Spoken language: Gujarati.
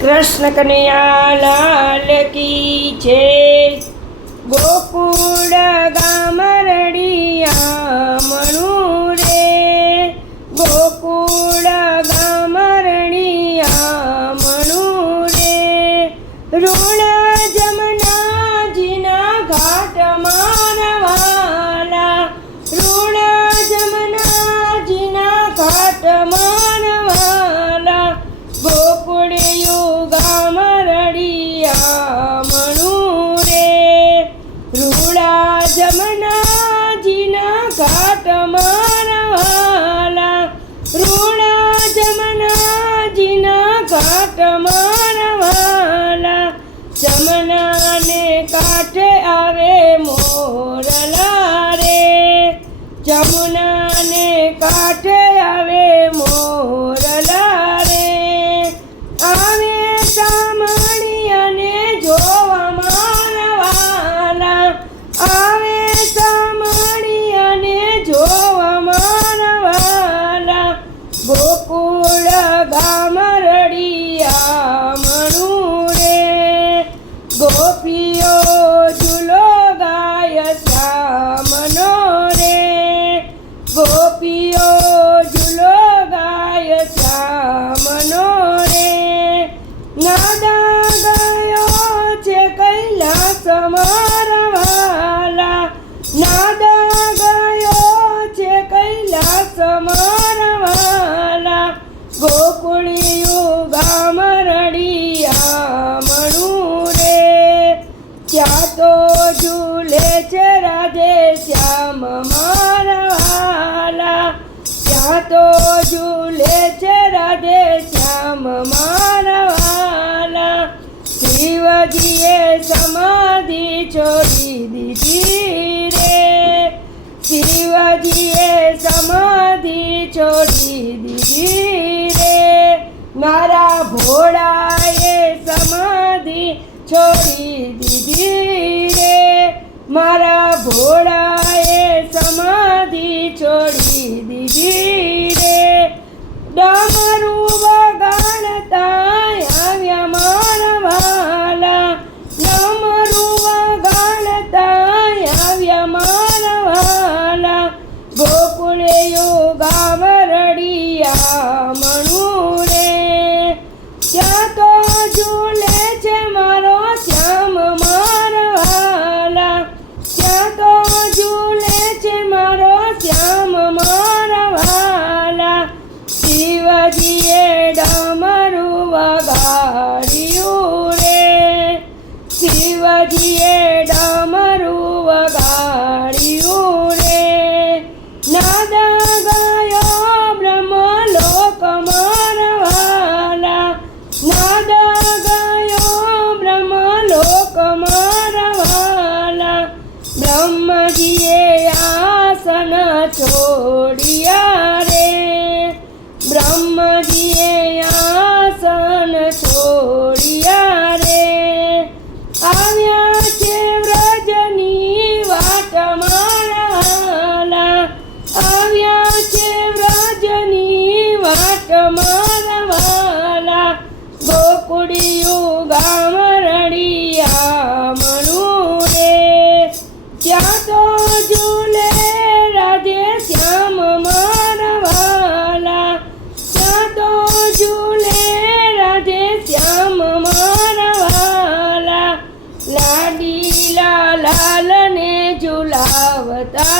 કૃષ્ણ કનૈયાલાલ કી છે. ગોકુળ ગામરડિયા Estamos મારવાલા નાદા ગયો છે કૈલાસ મારવાલા ગોકુળિયું ગામ રડિયા મણું રે. ત્યાં તો ઝૂલે છે રાધે શ્યામ મારવાલા ત્યાં તો ઝૂલે છે રાધે શ્યામ શિવજીએ સમા નદી છોડી દીધી રે. શિવાજીએ સમાધિ છોડી દીધી રે. મારા ભોળાએ સમાધિ છોડી દીધી રે. મારા ભોળાએ વગાડ્યું રે. શિવજીએ ડમરું વગાડ્યું કુડિયું ગામ રડિયા મનું રે ત્યાં તો જુલે રાધે શ્યામ મારવાલા. ત્યાં તો જુલે રાધે શ્યામ મારવાલા. લાડીલા લાલને ઝુલાવતા